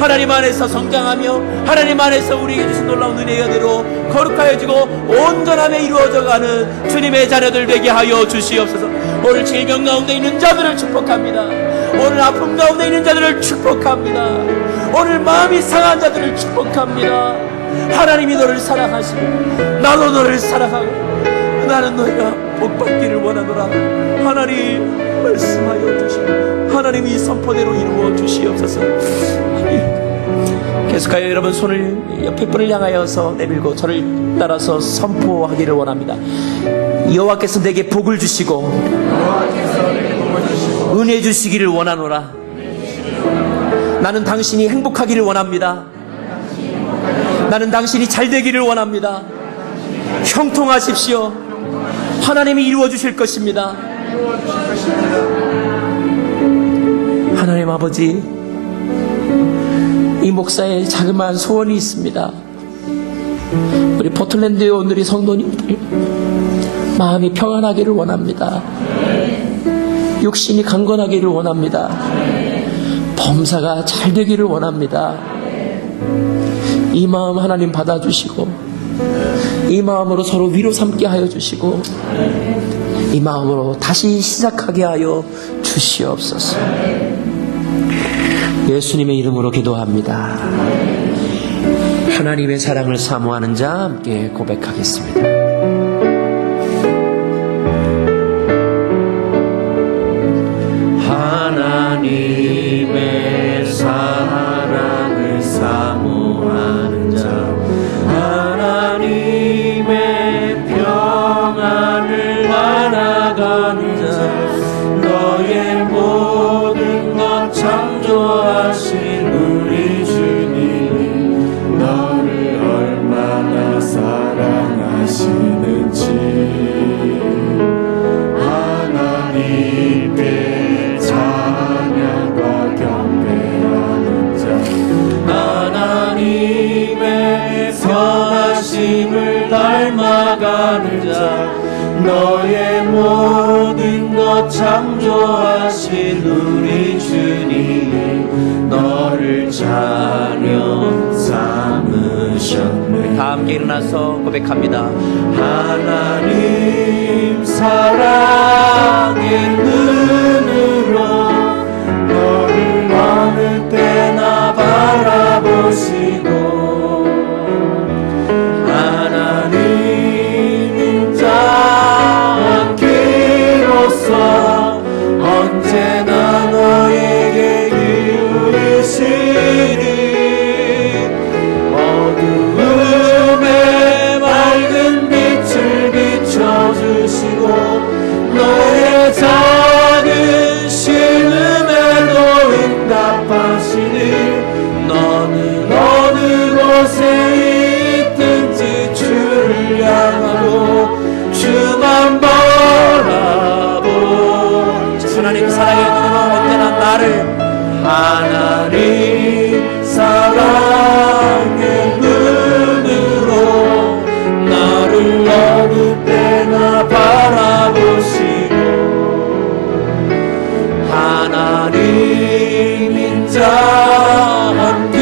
하나님 안에서 성장하며 하나님 안에서 우리에게 주신 놀라운 은혜가대로 거룩하여지고 온전함에 이루어져가는 주님의 자녀들 되게 하여 주시옵소서. 오늘 질병 가운데 있는 자들을 축복합니다. 오늘 아픔 가운데 있는 자들을 축복합니다. 오늘 마음이 상한 자들을 축복합니다. 하나님이 너를 사랑하시고 나도 너를 사랑하고 나는 너희가 복받기를 원하노라. 하나님 말씀하여 주시고 하나님이 선포대로 이루어 주시옵소서. 계속하여 여러분 손을 옆에 분을 향하여서 내밀고 저를 따라서 선포하기를 원합니다. 여호와께서 내게 복을 주시고 은혜 주시기를 원하노라. 나는 당신이 행복하기를 원합니다. 나는 당신이 잘 되기를 원합니다. 형통하십시오. 하나님이 이루어 주실 것입니다. 하나님 아버지, 이 목사의 자그마한 소원이 있습니다. 우리 포틀랜드에 온 우리 성도님들 마음이 평안하기를 원합니다. 육신이 강건하기를 원합니다. 범사가 잘 되기를 원합니다. 이 마음 하나님 받아주시고 이 마음으로 서로 위로 삼게 하여 주시고 이 마음으로 다시 시작하게 하여 주시옵소서. 예수님의 이름으로 기도합니다. 하나님의 사랑을 사모하는 자 함께 고백하겠습니다. 하나님의 사랑을 사모하는 자, 하나님의 평안을 바라가는 자, 너의 모든 것 창조하신 우리 주님이 너를 얼마나 사랑하시는지. 하나님께 찬양과 경배하는 자, 하나님의 선하심을 닮아가는 자, 너의 모든 것 창조하신 우리 주님이 너를 자녀 삼으셨네. 다 함께 일어나서 고백합니다. 하나님 사랑의 눈으로 너를 어느 때나 바라보시고 하나님 인자한 귀로서 언제나 너에게 이루시니 어두움에 맑은 빛을 비춰주시고 너의 작은 신음에도 응답하시니 너는 어느 곳에 있든지 주를 향하고 주만 바라보. 하나님 사랑의 눈으로 언제나 나를 하나님 사랑의 눈으로 나를 어느 때나 바라보시고 하나님 인자한 귀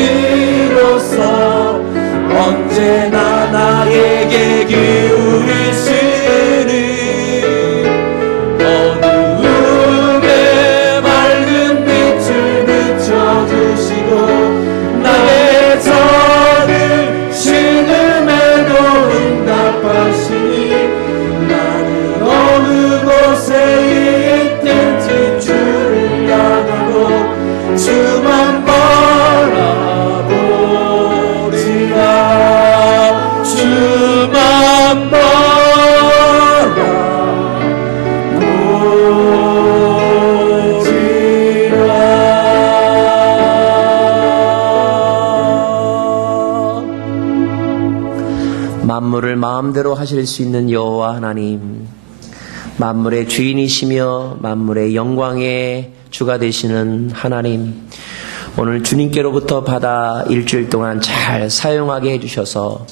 마음대로 하실 수 있는 여호와 하나님, 만물의 주인이시며 만물의 영광의 주가 되시는 하나님, 오늘 주님께로부터 받아 일주일 동안 잘 사용하게 해주셔서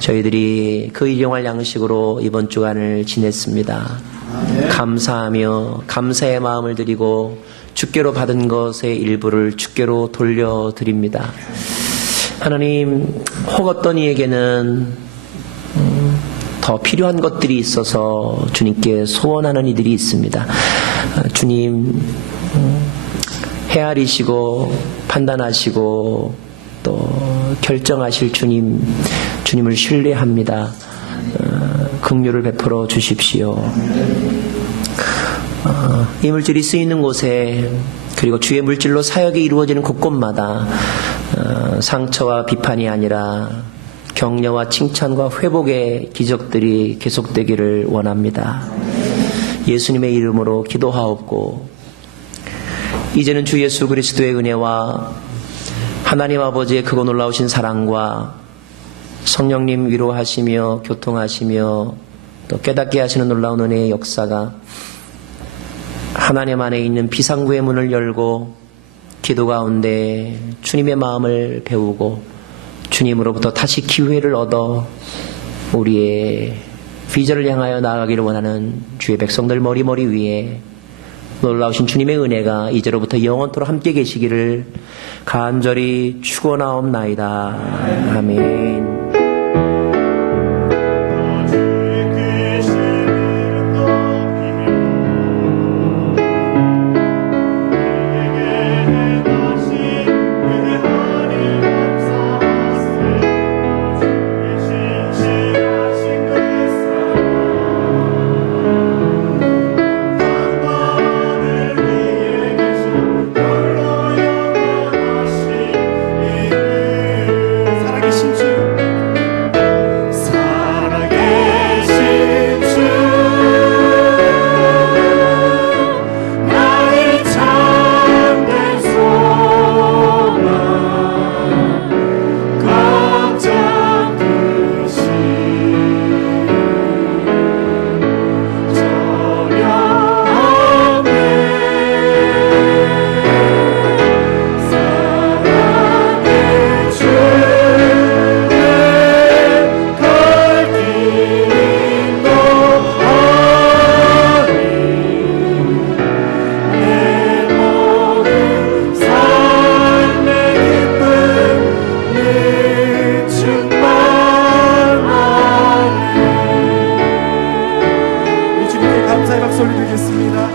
저희들이 그 일용할 양식으로 이번 주간을 지냈습니다. 감사하며 감사의 마음을 드리고 주께로 받은 것의 일부를 주께로 돌려드립니다. 하나님, 혹 어떤 이에게는 더 필요한 것들이 있어서 주님께 소원하는 이들이 있습니다. 주님, 헤아리시고 판단하시고 또 결정하실 주님을 신뢰합니다. 긍휼을 베풀어 주십시오. 이 물질이 쓰이는 곳에, 그리고 주의 물질로 사역이 이루어지는 곳곳마다 상처와 비판이 아니라 격려와 칭찬과 회복의 기적들이 계속되기를 원합니다. 예수님의 이름으로 기도하옵고, 이제는 주 예수 그리스도의 은혜와 하나님 아버지의 크고 놀라우신 사랑과 성령님 위로하시며 교통하시며 또 깨닫게 하시는 놀라운 은혜의 역사가 하나님 안에 있는 비상구의 문을 열고 기도 가운데 주님의 마음을 배우고 주님으로부터 다시 기회를 얻어 우리의 비전을 향하여 나아가기를 원하는 주의 백성들 머리 위에 놀라우신 주님의 은혜가 이제로부터 영원토록 함께 계시기를 간절히 축원하옵나이다. 아멘. 감사의 박수 올려드리겠습니다.